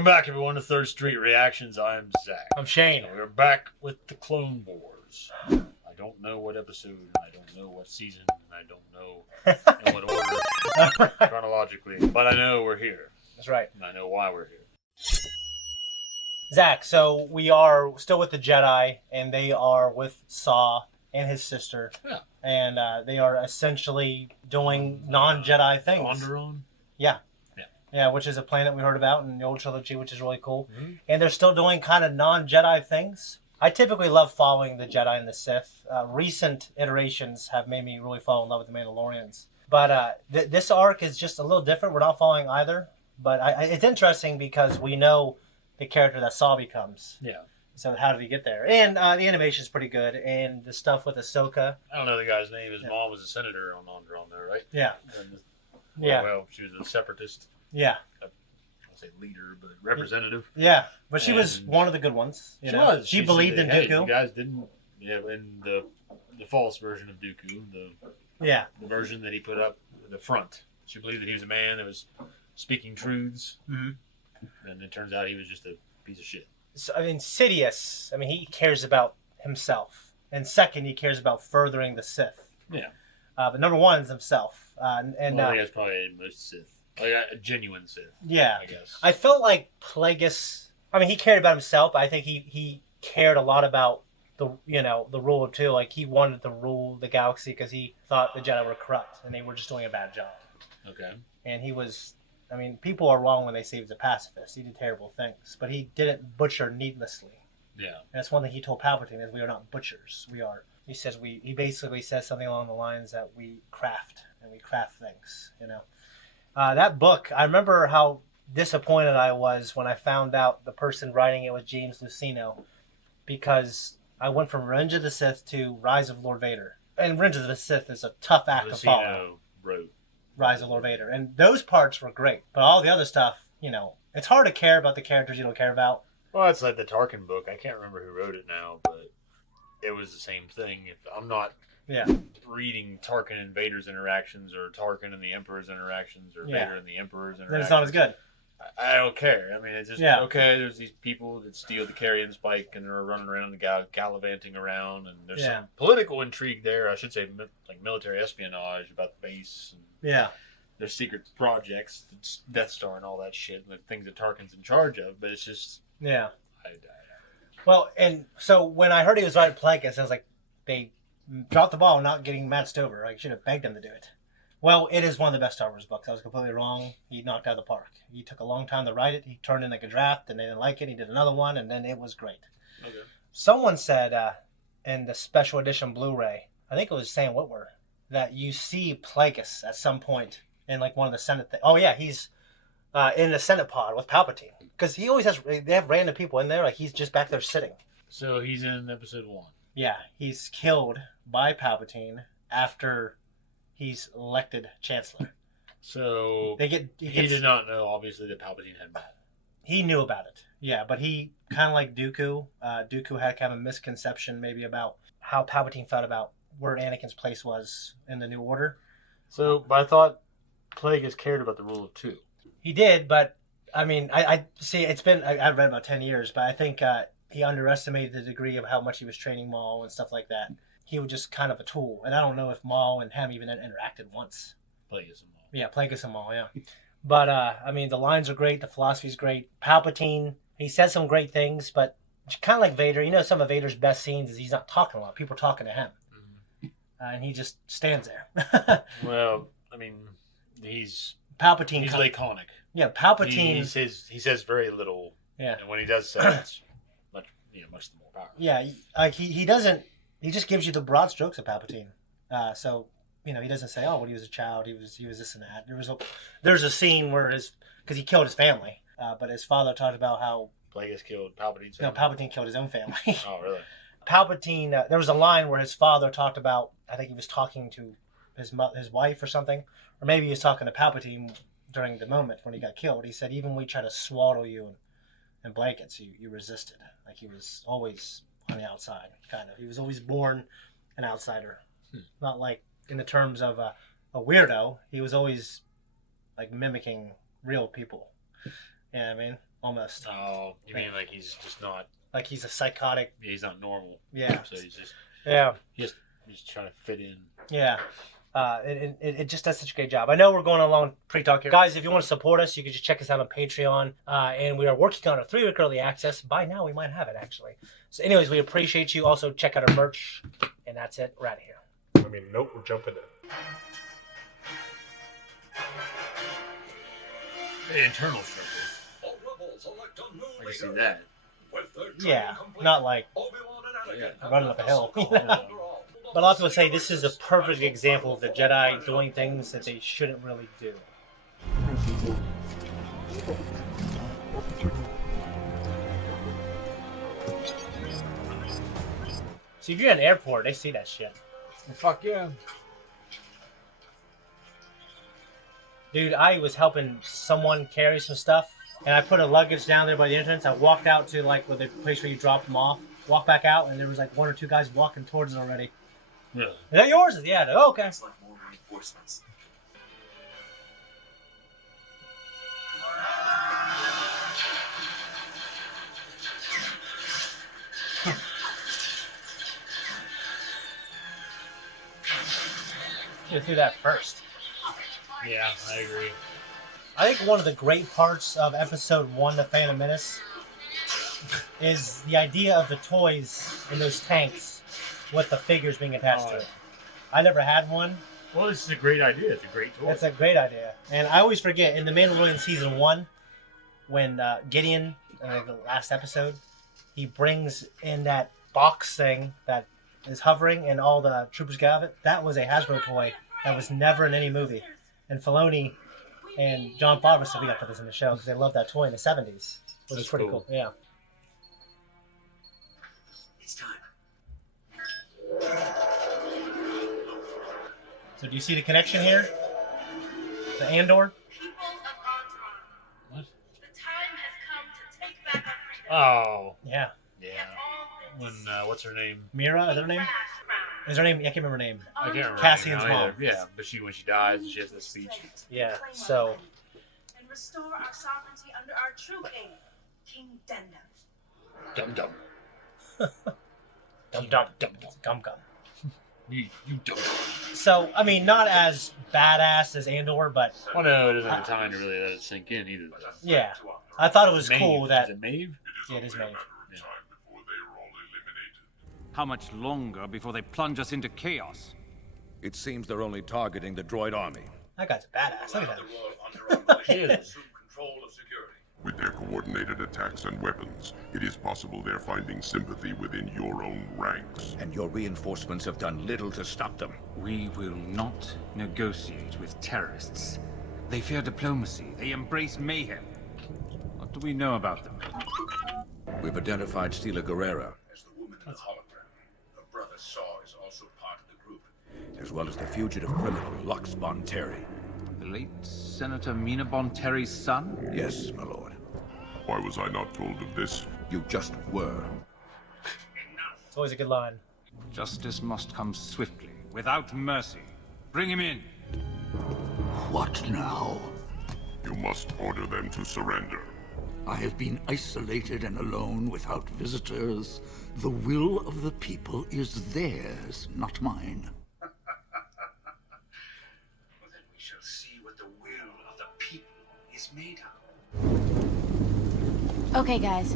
Welcome back, everyone, to Third Street Reactions. I'm Zach. I'm Shane. And we're back with the Clone Wars. I don't know what episode, I don't know what season, and I don't know in what order chronologically, but I know we're here. That's right. And I know why we're here. Zach, so we are still with the Jedi, and they are with Saw and his sister. Yeah. And they are essentially doing non-Jedi things. Onderon? Yeah. Yeah, which is a planet we heard about in the old trilogy, which is really cool. Mm-hmm. And they're still doing kind of non-Jedi things. I typically love following the Jedi and the Sith. Recent iterations have made me really fall in love with the Mandalorians. But this arc is just a little different. We're not following either. But it's interesting because we know the character that Saw becomes. Yeah. So how did he get there? And the animation's pretty good. And the stuff with Ahsoka. I don't know the guy's name. His mom was a senator on Onderon there, right? Yeah. And well, she was a separatist. Yeah. I won't say leader, but representative. Yeah. But she was one of the good ones. She was. She believed in Dooku. You guys didn't. Yeah, in the false version of Dooku, the version that he put up in the front. She believed that he was a man that was speaking truths. Mm-hmm. And it turns out he was just a piece of shit. So, Sidious, he cares about himself. And second, he cares about furthering the Sith. Yeah. But number one is himself. I think that's probably most Sith. Like a genuine Sith. Yeah. I guess. I felt like Plagueis, he cared about himself, but I think he cared a lot about the rule too. Like, he wanted to rule the galaxy because he thought the Jedi were corrupt and they were just doing a bad job. Okay. And he was, people are wrong when they say he was a pacifist. He did terrible things, but he didn't butcher needlessly. Yeah. And that's one thing he told Palpatine is we are not butchers. He basically says something along the lines that we craft things, That book, I remember how disappointed I was when I found out the person writing it was James Luceno, because I went from Revenge of the Sith to Rise of Lord Vader. And Revenge of the Sith is a tough act to follow. Wrote Rise of Lord Vader. And those parts were great. But all the other stuff, it's hard to care about the characters you don't care about. Well, it's like the Tarkin book. I can't remember who wrote it now, but it was the same thing. If I'm not reading Tarkin and Vader's interactions, or Tarkin and the Emperor's interactions, or Vader and the Emperor's interactions, then it's not as good. I don't care. It's just, okay, there's these people that steal the carrion spike and they're running around and gallivanting around, and there's some political intrigue there. I should say, like military espionage about the base. And there's secret projects, Death Star and all that shit, and the things that Tarkin's in charge of, but it's just... Yeah. Well, and so when I heard he was writing Plagueis, I was like, they dropped the ball not getting Matt Stover. I should have begged him to do it. Well, it is one of the best Star Wars books. I was completely wrong. He knocked out of the park. He took a long time to write it. He turned in like a draft, and they didn't like it. He did another one, and then it was great. Okay. Someone said in the special edition Blu-ray, I think it was Sam Witwer, that you see Plagueis at some point in like one of the Senate things. Oh, yeah, he's in the Senate pod with Palpatine. Because he always they have random people in there, like he's just back there sitting. So he's in episode 1. Yeah, he's killed by Palpatine after he's elected Chancellor. So he did not know, obviously, that Palpatine had met. He knew about it, yeah, but he kind of like Dooku. Dooku had kind of a misconception maybe about how Palpatine felt about where Anakin's place was in the New Order. So, but I thought Plagueis cared about the rule of 2. He did, but I see. It's been I've read about 10 years, but I think he underestimated the degree of how much he was training Maul and stuff like that. He was just kind of a tool, and I don't know if Maul and him even interacted once. Plagueis and Maul. Yeah, Plagueis and Maul. Yeah, but the lines are great. The philosophy's great. Palpatine, he says some great things, but kind of like Vader. Some of Vader's best scenes is he's not talking a lot. People are talking to him, and he just stands there. Well, he's Palpatine. He's laconic. Yeah, Palpatine. He says very little. Yeah, and when he does say, it's much more powerful. Yeah, like he doesn't. He just gives you the broad strokes of Palpatine. So he doesn't say, oh, when he was a child, he was this and that. There's a scene where because he killed his family, but his father talked about how Plagueis killed Palpatine's family. No, Palpatine killed his own family. Oh, really? Palpatine. There was a line where his father talked about. I think he was talking to his wife or something, or maybe he was talking to Palpatine during the moment when he got killed. He said, even when we tried to swaddle you in blankets, you resisted. Like he was always on the outside, kind of. He was always born an outsider. Not like in the terms of a weirdo. He was always like mimicking real people. You know what I mean? almost. Oh, you mean like he's just not... Like he's a psychotic... He's not normal. Yeah. So he's just... Yeah. He's trying to fit in. Yeah. It just does such a great job. I know we're going along pre-talk here. Guys, if you want to support us, you can just check us out on Patreon. And we are working on a 3-week early access. By now, we might have it, actually. So anyways, we appreciate you. Also, check out our merch. And that's it. We're out of here. I mean, nope, we're jumping in. The internal struggles. I can see that. Yeah, not like running up a hill. But a lot of people say this is a perfect example of the Jedi doing things that they shouldn't really do. So if you're in an airport, they see that shit. Fuck yeah. Dude, I was helping someone carry some stuff, and I put a luggage down there by the entrance. I walked out to like the place where you dropped them off, walked back out, and there was like 1 or 2 guys walking towards it already. Really? Is that yours? Yeah. Oh, okay. It's like more reinforcements. Should have threw that first. Yeah, I agree. I think one of the great parts of Episode 1, The Phantom Menace, is the idea of the toys in those tanks with the figures being attached to it. I never had one. Well, this is a great idea. It's a great toy. It's a great idea. And I always forget, in The Mandalorian Season 1, when Gideon, the last episode, he brings in that box thing that is hovering and all the troopers get out of it. That was a Hasbro toy that was never in any movie. And Filoni and John Favreau said we got to put this in the show because they loved that toy in the 70s. Which is pretty cool. Yeah. It's time. So do you see the connection here? The Andor? What? The time has come to take back our freedom. Oh. Yeah. Yeah. When, what's her name? Mira, is that her name? Is her name? I can't remember her name. I can't remember. Cassian's mom. Either. Yeah, but when she dies, she has this speech. Yeah, so... And restore our sovereignty under our true king, King Dendam. Dum dum. Dum dum dum gum gum. You dum dum. So, I mean, not as badass as Andor, but... Well, no, it doesn't have time to really let it sink in either. Yeah. I thought it was Maeve. cool that... Is it Maeve? Yeah, it is Maeve. How much longer before they plunge us into chaos? It seems they're only targeting the droid army. That guy's a badass. Look at that. With their coordinated attacks and weapons, it is possible they're finding sympathy within your own ranks. And your reinforcements have done little to stop them. We will not negotiate with terrorists. They fear diplomacy. They embrace mayhem. What do we know about them? We've identified Stila Guerrera, As the woman in the hologram, her brother Saw is also part of the group. as well as the fugitive criminal Lux Von Terry. The late Senator Mina Bonterri's son? Yes, my lord. Why was I not told of this? You just were. It's always a good line. Justice must come swiftly, without mercy. Bring him in. What now? You must order them to surrender. I have been isolated and alone without visitors. The will of the people is theirs, not mine. Well, then we shall see what the will of the people is made of. Okay, guys.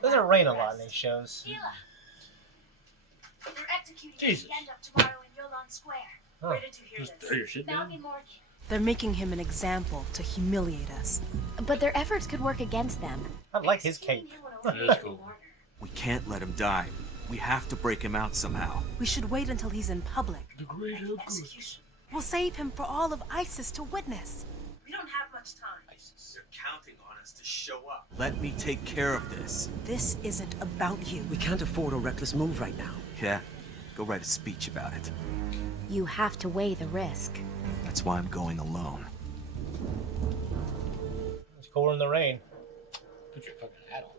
Doesn't rain a lot in these shows. They're executing Jesus. the end of tomorrow in Yolan Square. Oh. Where did you hear Just this? throw your shit down. Falcon Morgan. They're making him an example to humiliate us. But their efforts could work against them. I like his cape. That is cool. We can't let him die. We have to break him out somehow. We should wait until he's in public. The greater good. Execution. We'll save him for all of ISIS to witness. We don't have much time. They're counting on us to show up. Let me take care of this. This isn't about you. We can't afford a reckless move right now. Yeah, go write a speech about it. You have to weigh the risk. That's why I'm going alone. It's cooler in the rain. Put your fucking hat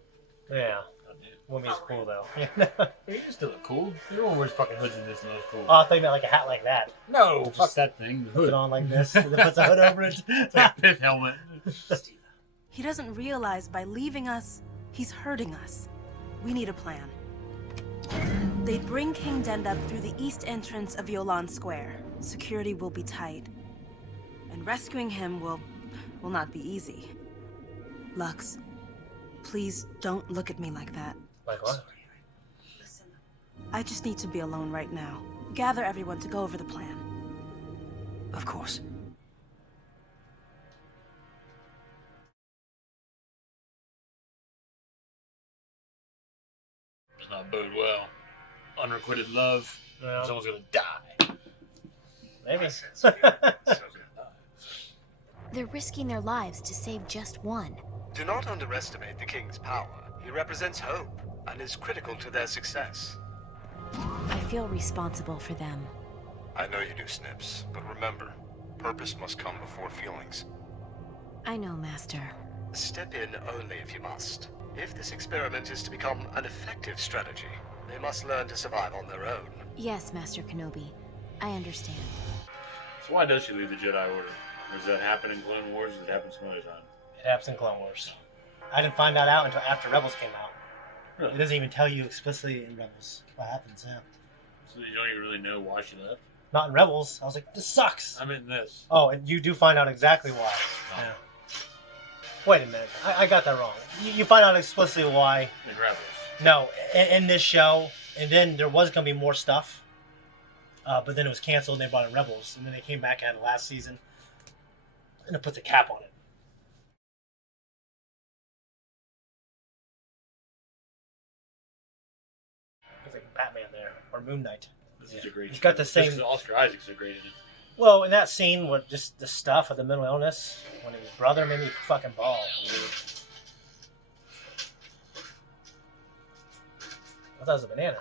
on. Yeah. Women's cool though. Oh, You still look cool. Everyone wears fucking hoods in this and looks cool. I thought you meant like a hat like that. No, fuck that thing. The Put hood. it on like this, and then puts a hood over it. It's like a pith helmet. Stila, He doesn't realize by leaving us, he's hurting us. We need a plan. They'd bring King Dendab through the east entrance of Yolan Square. Security will be tight. And rescuing him will not be easy. Lux, please don't look at me like that. Like what? Listen, I just need to be alone right now. Gather everyone to go over the plan. Of course. Does not bode well. Unrequited love. No. Someone's gonna die. Maybe. They're risking their lives to save just one. Do not underestimate the King's power. He represents hope and is critical to their success. I feel responsible for them. I know you do, Snips, but remember, purpose must come before feelings. I know, Master. Step in only if you must. If this experiment is to become an effective strategy, they must learn to survive on their own. Yes, Master Kenobi. I understand. So why does she leave the Jedi Order? Does that happen in Clone Wars, or does it happen some other time? It happens in Clone Wars. I didn't find that out until after Rebels came out. Really? It doesn't even tell you explicitly in Rebels what happens, yeah. So you don't even really know why she left? Not in Rebels. I was like, this sucks. I meant this. Oh, and you do find out exactly why. Yeah. Wait a minute. I got that wrong. You find out explicitly why. In Rebels. No, in this show. And then there was going to be more stuff. But then it was canceled and they brought in Rebels. And then they came back and had it last season. And it puts a cap on it. It's like Batman there. Or Moon Knight. This is a great He's got the same... Oscar Isaac's a great in it. Well, in that scene with just the stuff of the mental illness, when his brother made me fucking bawl. I thought it was a banana.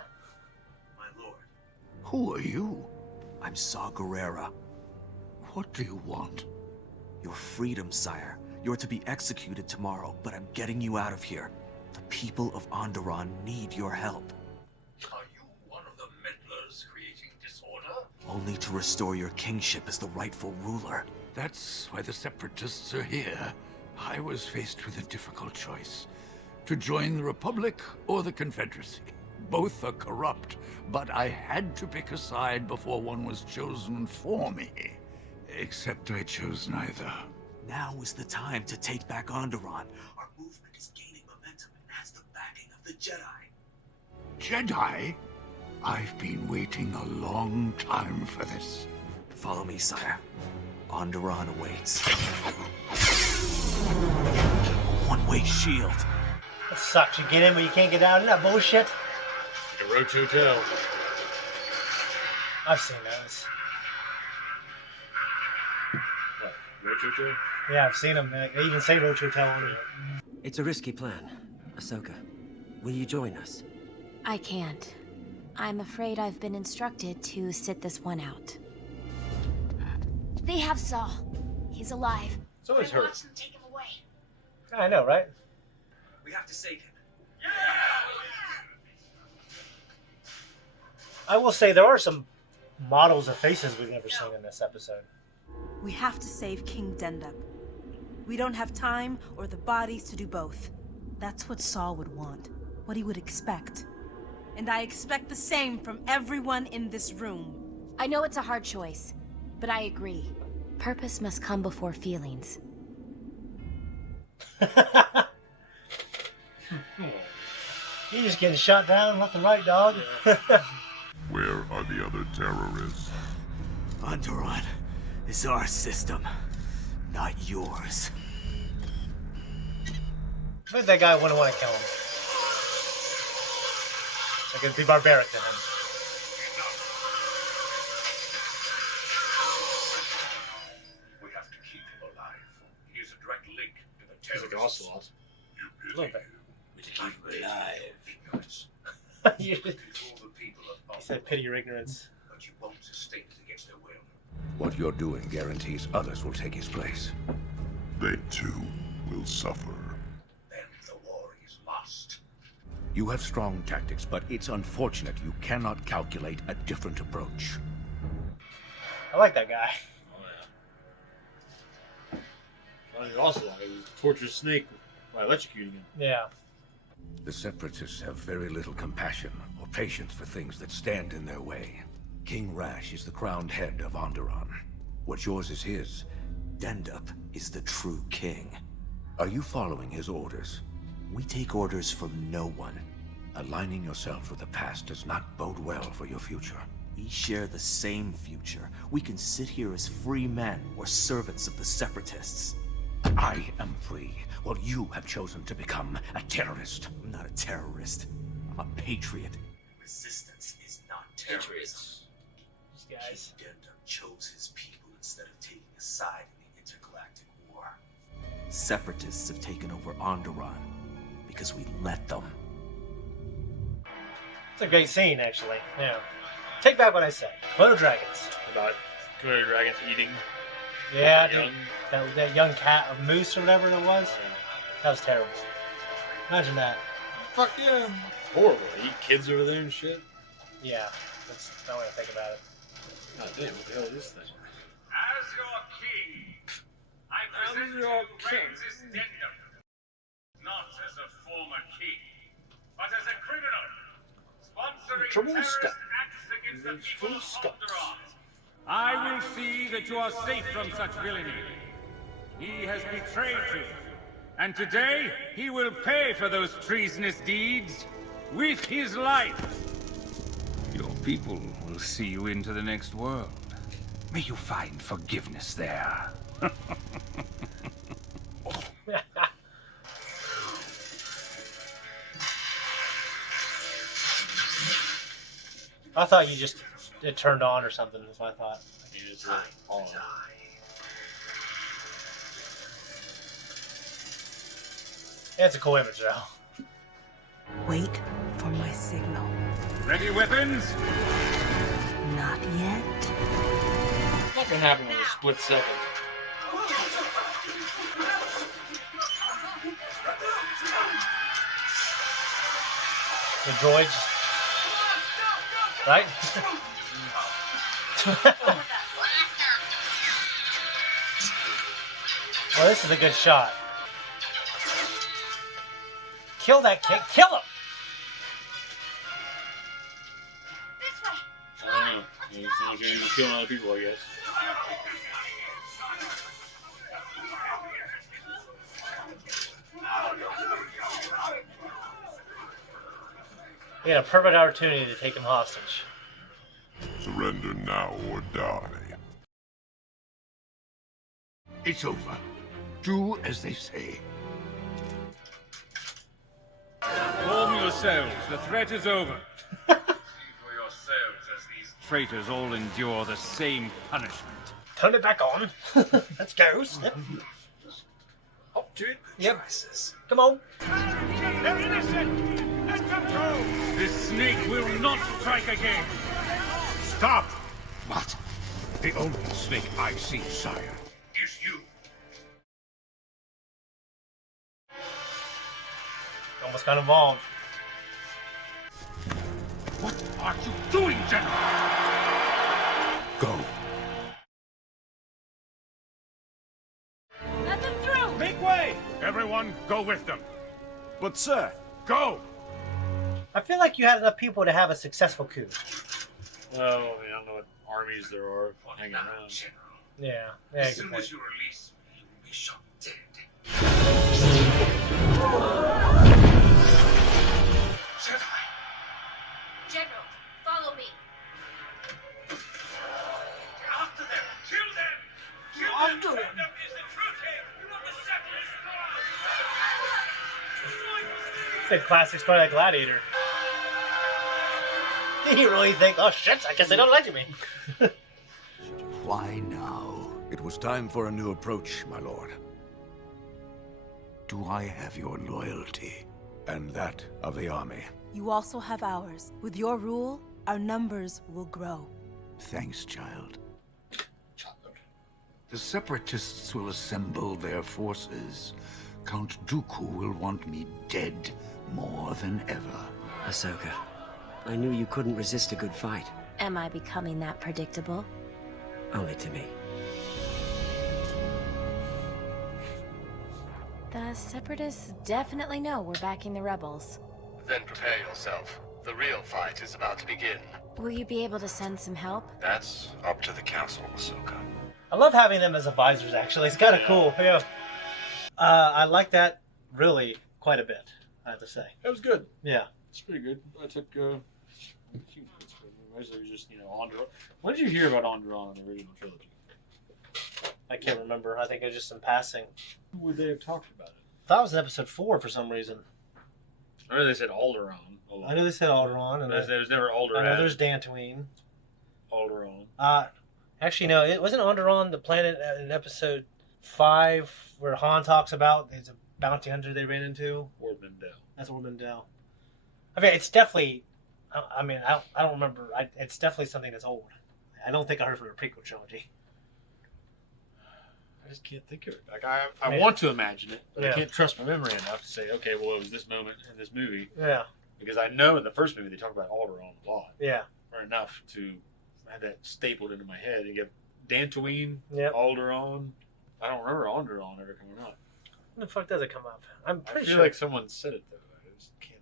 My lord. Who are you? I'm Saw Gerrera. What do you want? Your freedom, sire. You're to be executed tomorrow, but I'm getting you out of here. The people of Onderon need your help. Are you one of the meddlers creating disorder? Only to restore your kingship as the rightful ruler. That's why the Separatists are here. I was faced with a difficult choice. To join the Republic or the Confederacy. Both are corrupt, but I had to pick a side before one was chosen for me. Except I chose neither. Now is the time to take back Onderon. Our movement is gaining momentum and has the backing of the Jedi. Jedi? I've been waiting a long time for this. Follow me, sire. Onderon awaits. One-way shield. That sucks. You get in, but you can't get out. Isn't that bullshit? Like a Roach Hotel. I've seen those. What? Roach Hotel? Yeah, I've seen them. They even say Roach Hotel on it. It's a risky plan. Ahsoka, will you join us? I can't. I'm afraid I've been instructed to sit this one out. They have Saw. He's alive. So is her. Watch them take him away. I know, right? We have to save him. I will say there are some models of faces we've never seen in this episode. We have to save King Dendab. We don't have time or the bodies to do both. That's what Saul would want. What he would expect. And I expect the same from everyone in this room. I know it's a hard choice, but I agree. Purpose must come before feelings. You're just getting shot down left and right, dog. Where are the other terrorists? Onderon is our system, not yours. Maybe that guy wouldn't want to kill him. Like it'd be barbaric to him. We have to keep him alive. He is a direct link to the He's like terrorists. Ocelot. A little bit. We keep him alive. You Control the people of said pity your ignorance. but you won't sustain it against their will. What you're doing guarantees others will take his place. They too will suffer. Then the war is lost. You have strong tactics, but it's unfortunate you cannot calculate a different approach. I like that guy. Also, he tortured Snake by electrocuting him. Yeah. The Separatists have very little compassion or patience for things that stand in their way. King Rash is the crowned head of Onderon. What's yours is his. Dendup is the true king. Are you following his orders? We take orders from no one. Aligning yourself with the past does not bode well for your future. We share the same future. We can sit here as free men or servants of the Separatists. I am free, while you have chosen to become a terrorist. I'm not a terrorist. I'm a patriot. Resistance is not terrorism. These guys. King Dendup chose his people instead of taking a side in the intergalactic war. Separatists have taken over Onderon because we let them. It's a great scene, actually. Yeah. Take back what I said. Komodo dragons. About Komodo dragons eating. Yeah, that young cat or moose or whatever it was. That was terrible. Imagine that. Fuck yeah. Horrible. They eat kids over there and shit. Yeah. That's not what I think about it. God damn, what the hell is this thing? As your king, I present you Ramses Dendup, not as a former king, but as a criminal, sponsoring terrorist acts against the people of Onderon. I will see that you are safe from such villainy. He has betrayed you, and today he will pay for those treasonous deeds with his life. Your people will see you into the next world. May you find forgiveness there. I thought it turned on or something. That's what I thought. Yeah, it's a cool image, though. Wait for my signal. Ready weapons? Not yet. That can happen in a split second. The droids. Right? Well, this is a good shot. Kill that kid. Kill him! I don't know. He's not going to be killing other people, I guess. We had a perfect opportunity to take him hostage. Surrender now or die. It's over. Do as they say. Calm yourselves. The threat is over. See for yourselves as these Traitors all endure the same punishment. Turn it back on. Let's go. Snip. Up to it. Yep. Come on. They're innocent! Let them go! This snake will not strike again! Stop! What? The only snake I see, sire, is you. Almost got involved. What are you doing, General? Go. Let them through! Make way! Everyone, go with them. But sir, go! I feel like you had enough people to have a successful coup. Well, I mean, I don't know what armies there are hanging around. Yeah. As soon as you release me, you will be shot dead. General, follow me. Get after them! Kill them! Kill them! Dendup is the true king, not the separatist It's a classic story like Gladiator. You really think, oh shit, I guess they don't like me. Why now? It was time for a new approach, my lord. Do I have your loyalty? And that of the army. You also have ours. With your rule, our numbers will grow. Thanks, child. The Separatists will assemble their forces. Count Dooku will want me dead more than ever. Ahsoka, I knew you couldn't resist a good fight. Am I becoming that predictable? Only to me. The Separatists definitely know we're backing the rebels. Then prepare yourself. The real fight is about to begin. Will you be able to send some help? That's up to the council, Ahsoka. I love having them as advisors, actually. It's kind of cool. Yeah. I like that really quite a bit, I have to say. That was good. Yeah. It's pretty good. I took a few minutes. Mostly it was just, Onderon. When did you hear about Onderon in the original trilogy? I can't remember. I think it was just in passing. Would they have talked about it? I thought it was in episode 4 for some reason. I know they said Alderaan. I know they said Alderaan. And there's never Alderaan. I know there's Dantooine. Alderaan. Actually, no. It wasn't Alderaan the planet in episode 5 where Han talks about there's a bounty hunter they ran into. Ord Mantell. That's Ord Mantell. I mean, it's definitely... I don't remember. It's definitely something that's old. I don't think I heard from the prequel trilogy. I just can't think of it. Like I want to imagine it, but I can't trust my memory enough to say, okay, well, it was this moment in this movie. Yeah. Because I know in the first movie they talk about Alderaan a lot. Yeah. Or enough to have that stapled into my head. You get Dantooine, Alderaan. I don't remember Alderaan ever coming up. When the fuck does it come up? I'm pretty sure. I feel like someone said it though. I just can't.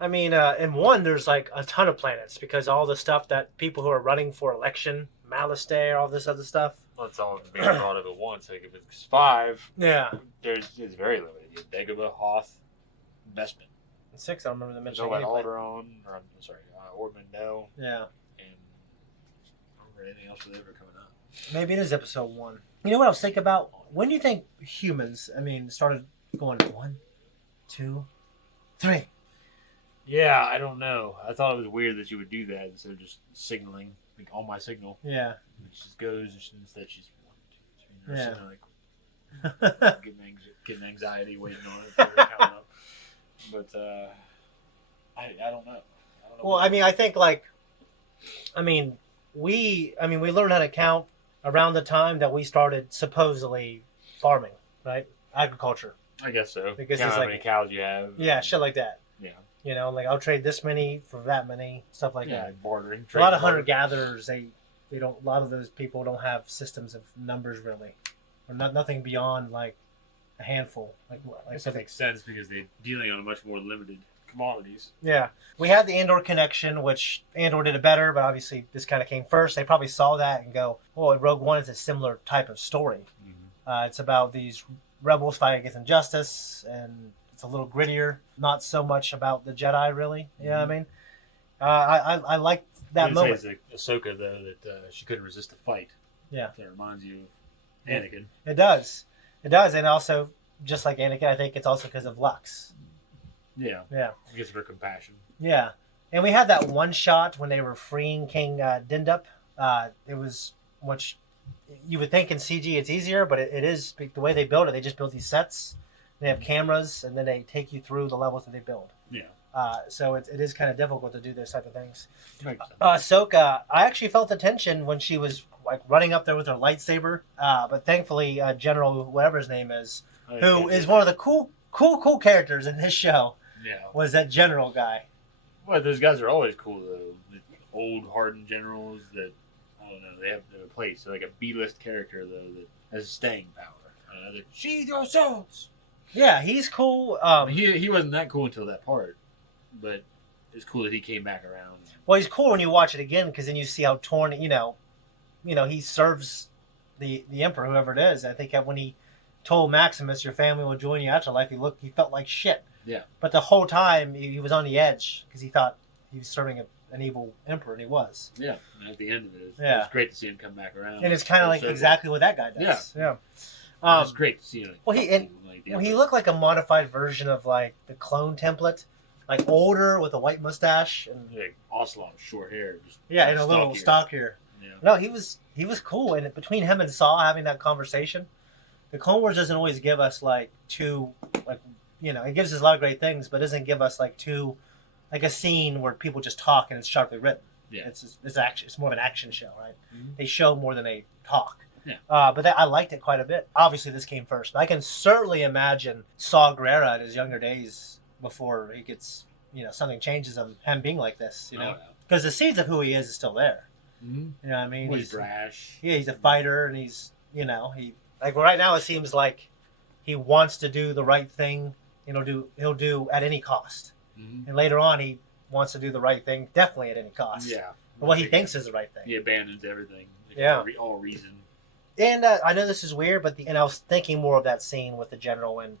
I mean, in 1, there's like a ton of planets because all the stuff that people who are running for election, Malastare, all this other stuff. Well, it's all being brought up at once. Like if it's 5, it's very limited. You have Dagobah, Hoth, Bespin. 6, I don't remember the mention. Talk about Alderaan, or I'm sorry, Ord Mantell. Yeah. And I don't remember anything else with ever coming up. Maybe it is episode 1. You know what I was thinking about? When do you think humans, started going 1, 2, 3? Yeah, I don't know. I thought it was weird that you would do that instead of just signaling, like on my signal. Yeah. It just goes instead she's 1, 2, 3. Yeah. Like, getting anxiety waiting on it for it coming up. But I don't know. Well, I mean, I think we learned how to count around the time that we started supposedly farming, right? Agriculture. I guess so. Because count it's how like many cows you have. Yeah, shit like that. Yeah. I'll trade this many for that many, stuff like that. Bartering. A lot of hunter-gatherers, they don't. A lot of those people don't have systems of numbers really, or nothing beyond like a handful. Like that makes sense because they're dealing on a much more limited commodities. Yeah, we had the Andor connection, which Andor did it better, but obviously this kind of came first. They probably saw that and go, "Well, Rogue One is a similar type of story. Mm-hmm. It's about these rebels fighting against injustice, and it's a little grittier. Not so much about the Jedi, really. You know what I mean? I liked that moment. Say it's Ahsoka though that she couldn't resist the fight. Yeah, that reminds you of Anakin. It does, and also just like Anakin, I think it's also because of Lux. Yeah. Because of her compassion. Yeah, and we had that one shot when they were freeing King Dindup. It was which you would think in CG it's easier, but it is the way they build it. They just build these sets. They have cameras, and then they take you through the levels that they build. Yeah. So it is kind of difficult to do those type of things. Ahsoka, I actually felt the tension when she was like running up there with her lightsaber, but thankfully General whatever his name is, who is one of the cool characters in this show, was that general guy. Well, those guys are always cool though. The old hardened generals that I don't know. They have a place. They're like a B-list character though that has staying power. Sheathe your swords. Yeah, he's cool. He wasn't that cool until that part, but it's cool that he came back around. Well, he's cool when you watch it again because then you see how torn. He serves the emperor, whoever it is. I think when he told Maximus, "Your family will join you afterlife," he felt like shit. Yeah. But the whole time he was on the edge because he thought he was serving an evil emperor, and he was. Yeah. And at the end of it, it was great to see him come back around. And it's kind of like exactly what that guy does. Yeah. It's great to see him. He looked like a modified version of like the clone template, like older with a white mustache and Ocelot short hair. And a little stockier. Yeah. No, he was cool. And between him and Saw having that conversation, the Clone Wars doesn't always give us it gives us a lot of great things, but doesn't give us like a scene where people just talk and it's sharply written. Yeah. It's action. It's more of an action show, right? Mm-hmm. They show more than they talk. Yeah. But I liked it quite a bit. Obviously, this came first. But I can certainly imagine Saw Gerrera in his younger days before he gets, something changes him being like this, Because the seeds of who he is still there. Mm-hmm. You know what I mean? He's brash. Yeah, he's a fighter, and he's, right now it seems like he wants to do the right thing. He'll do at any cost. Mm-hmm. And later on, he wants to do the right thing, definitely at any cost. Yeah. What he thinks is the right thing. He abandons everything. Yeah. All reason. And I know this is weird, but I was thinking more of that scene with the general and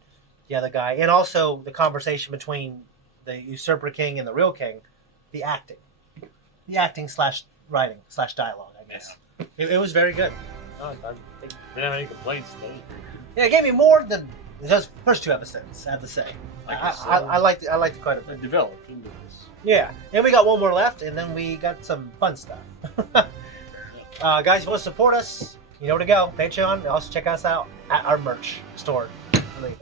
the other guy, and also the conversation between the usurper king and the real king, the acting / writing / dialogue. I guess it was very good. I didn't have any complaints though. Yeah, it gave me more than those first 2 episodes. I have to say, I liked it quite a bit. It developed into this. Yeah, and we got one more left, and then we got some fun stuff. Guys, if you want to support us, you know where to go. Patreon. Also check us out at our merch store.